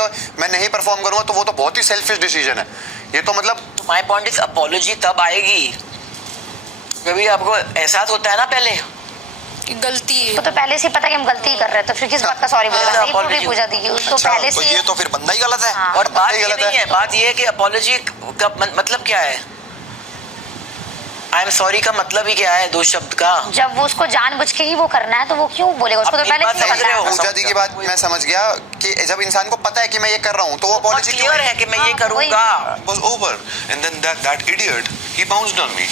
लिए मैं नहीं परफॉर्म करूंगा तो वो तो बहुत ही सेल्फिश डिसीजन है ये तो मतलब। माय पॉइंट इज अपॉलॉजी तब आएगी कभी आपको एहसास होता है ना पहले गलती है तो पहले से पता कि हम गलती कर रहे हैं तो फिर किस बात का सॉरी बोलेगा? सही पूरी पूजा दी उसको पहले से। ये तो फिर बंदा ही गलत है। और बात ये नहीं है, बात ये है कि अपॉलॉजी का मतलब क्या है? आई एम सॉरी का मतलब ही क्या है दो शब्द का? जब वो उसको जानबूझ के ही वो करना है तो वो क्यों बोलेगा? उसको तो पहले से पता है। पूजा दी की बात मैं समझ गया कि जब इंसान को पता है कि मैं ये कर रहा हूँ तो वो अपॉलॉजी क्लियर है कि मैं ये करूंगा। was over and then that idiot he bounced on me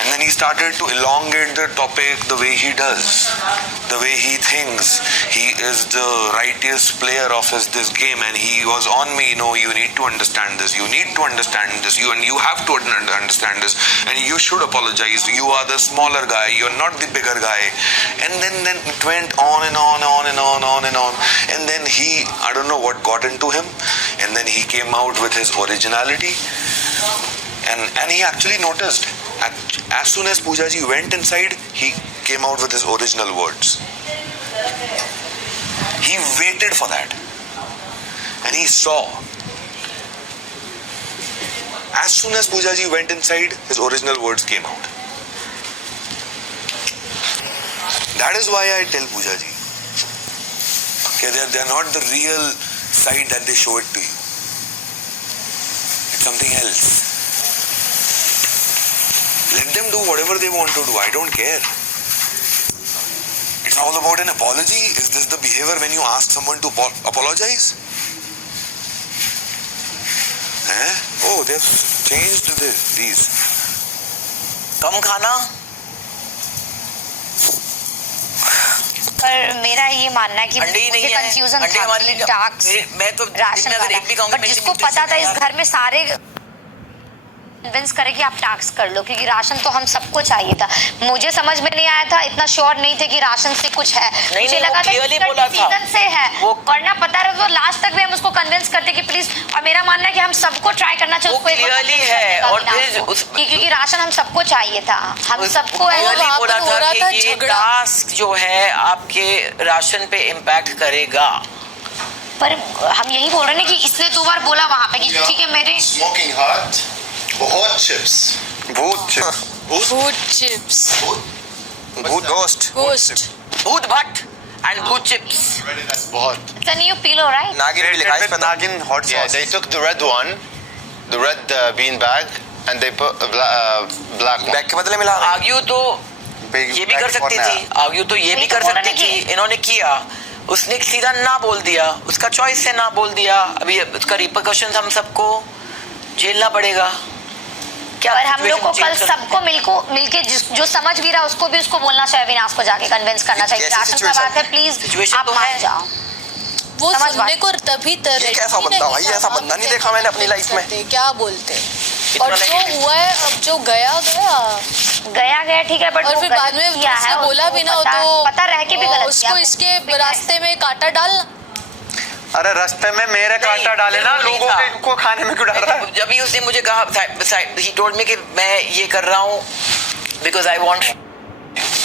and then he started to elongate the topic the way he does, the way he thinks he is the rightest player of this game, and he was on me, no, you need to understand this, you need to understand this, you have to understand this, and you should apologize, you are the smaller guy, you're not the bigger guy. And then it went on and on and on, and then he, I don't know what got into him, and then he came out with his originality, and he actually noticed. As soon as Pooja ji went inside, he came out with his original words. He waited for that. And he saw. As soon as Pooja ji went inside, his original words came out. That is why I tell Pooja ji, okay, they are not the real side that they show it to you. It's something else. Let them do whatever they want to do. I don't care. It's all about an apology. Is this the behavior when you ask someone to apologize? Oh, they've changed these. कम खाना। पर मेरा ये मानना है कि मुझे confusion था कि टैक्स मैं तो राशन वाला, बट जिसको पता था इस घर में सारे कन्विंस करे कि आप टैक्स कर लो क्योंकि राशन तो हम सबको चाहिए था। मुझे समझ में नहीं आया था, इतना श्योर नहीं थे कि राशन से कुछ है। मुझे लगा था सीजन से है, वरना पता रहा तो लास्ट तक भी हम उसको कन्विंस करते कि प्लीज। और मेरा मानना है कि हम सबको ट्राई करना चाहिए उसको क्लियरली है, और क्योंकि राशन हम सबको चाहिए था, हम सबको ये टास्क जो है आपके राशन पे इम्पैक्ट करेगा। पर हम यही बोल रहे हैं कि इसने 2 बार बोला वहाँ पे कि ठीक है मेरे स्मोकिंग हॉट बहुत चिप्स भूत घोस्ट भूत भट्ट एंड भूत चिप्स बहुत। It's a new pillow, right? नागिन भी लिखा है इस पे। नागिन hot sauce. Yeah, they took the red one, the red bean bag, and they put a black one. Bag के बदले मिला। आर्ग्यू तो ये भी कर सकती थी, आर्ग्यू तो ये भी कर सकती थी, इन्होंने किया, उसने सीधा ना बोल दिया, उसका चॉइस से ना बोल दिया। अभी उसका रिपरकशन हम सबको झेलना पड़ेगा। क्या और हम लोग को कल सबको मिलके जो समझ भी रहा उसको भी उसको बोलना चाहिए, विनाश को जाके कन्विंस करना चाहिए। राशन का बात है, प्लीज आप मान जाओ। वो सुनने को तभी ये कैसा बंदा भाई, ऐसा बंदा नहीं देखा मैंने अपनी लाइफ में। क्या बोलते और जो हुआ है अब जो गया ठीक है, बट और फिर बाद में उसने बोला भी ना हो तो पता रह के भी गलत उसको इसके रास्ते में कांटा डालना। अरे रास्ते में मेरे कांटा डाले ना, लोगों के इनको खाने में क्यों डाल रहा है? जब भी उसने मुझे कहा, he told me कि मैं ये कर रहा हूँ because I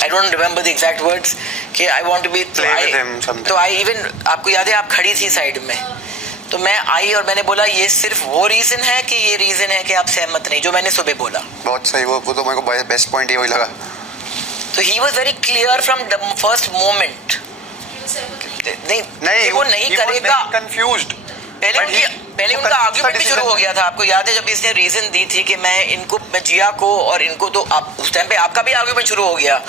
don't remember the exact words कि I want to be तो I even आपको याद है आप खड़ी थी साइड में, तो मैं आई और मैंने बोला ये सिर्फ वो रीजन है कि ये रीजन है कि आप सहमत नहीं, जो मैंने सुबह बोला। बहुत सही, वो तो मेरे को बेस्ट पॉइंट ही वही लगा। तो he was very clear from the first moment। नहीं वो नहीं करेगा, कंफ्यूज्ड। पहले उनका आर्गुमेंट भी शुरू हो गया था। आपको याद है जब इसने रीजन दी थी कि मैं जिया को और इनको, तो आप उस टाइम पे आपका भी आर्गुमेंट शुरू हो गया,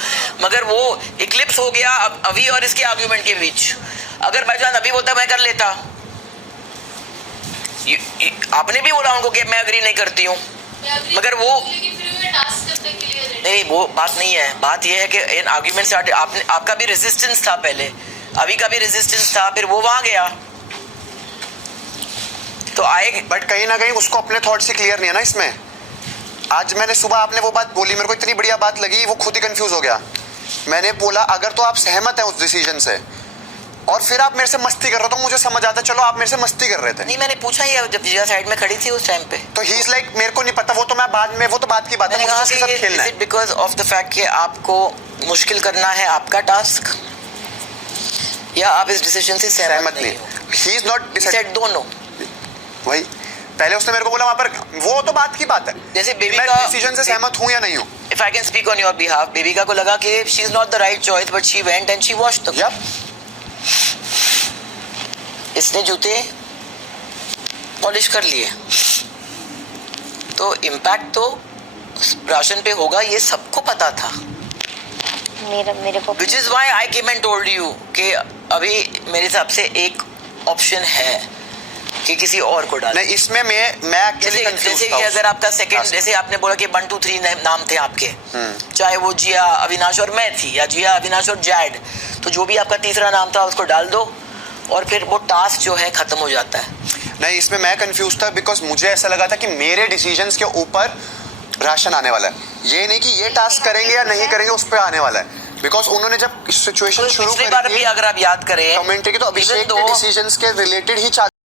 मगर वो इक्लिप्स हो गया अभी और इसके आर्गुमेंट के बीच। अगर भाईजान अभी बोलता मैं कर लेता, आपने भी बोला उनको कि मैं अग्री नहीं करती हूँ, मगर वो नहीं, वो बात नहीं है। बात ये है कि इन आर्गुमेंट से आपका भी रेजिस्टेंस था पहले, अभी का भी रेजिस्टेंस था, फिर वो वहां गया तो आएगा। बट कहीं ना कहीं उसको अपने थॉट से क्लियर नहीं है ना इसमें। आज मैंने सुबह आपने वो बात बोली, मेरे को इतनी बढ़िया बात लगी, वो खुद ही कंफ्यूज हो गया। मैंने बोला अगर तो आप सहमत हैं उस डिसीजन से, और फिर आप मेरे से मस्ती कर रहे हो तो मुझे समझ आता, चलो आप मेरे से मस्ती कर रहे थे। नहीं मैंने पूछा ही जब जिया साइड में खड़ी थी उस टाइम पे, तो ही इज लाइक मेरे को नहीं पता, वो तो मैं बाद में, वो तो बात की बात है, मुझे उसके साथ खेलना है। बिकॉज ऑफ द फैक्ट कि आपको मुश्किल करना है आपका टास्क। या आप इस डिसीजन से सहमत नहीं, ही इज नॉट सेड दोनों। वही पहले उसने मेरे को बोला वहां पर, वो तो बात की बात है, जैसे बेबी मैं का डिसीजन से सहमत हूं या नहीं हूं। If I can speak on your behalf, बेबिका को लगा कि she is not the right choice but she went and she washed the, इसने जूते पॉलिश कर लिए, तो इम्पैक्ट तो राशन पे होगा, ये सबको पता था। मेरे को which is why I came and told you कि अभी मेरे हिसाब से एक ऑप्शन है कि किसी और को डाल। नहीं, इसमें मैं एक्चुअली जैसे कंफ्यूज कि था। अगर आपका सेकंड, जैसे आपने बोला कि 1 2 3 नाम थे आपके, चाहे वो जिया, अविनाश और मैं थी, या जिया, अविनाश और जैड, तो जो भी आपका तीसरा नाम था उसको डाल दो और फिर वो टास्क जो है खत्म हो जाता है। नहीं, इसमें मैं कंफ्यूज था बिकॉज मुझे ऐसा लगा था कि मेरे डिसीजंस के ऊपर राशन आने वाला है, ये नहीं कि ये टास्क करेंगे या नहीं करेंगे उस पर आने वाला है। बिकॉज उन्होंने जब सिचुएशन शुरू पिछली बार भी अगर आप याद करें कमेंट्री की, तो अभिषेक के डिसीजंस के रिलेटेड ही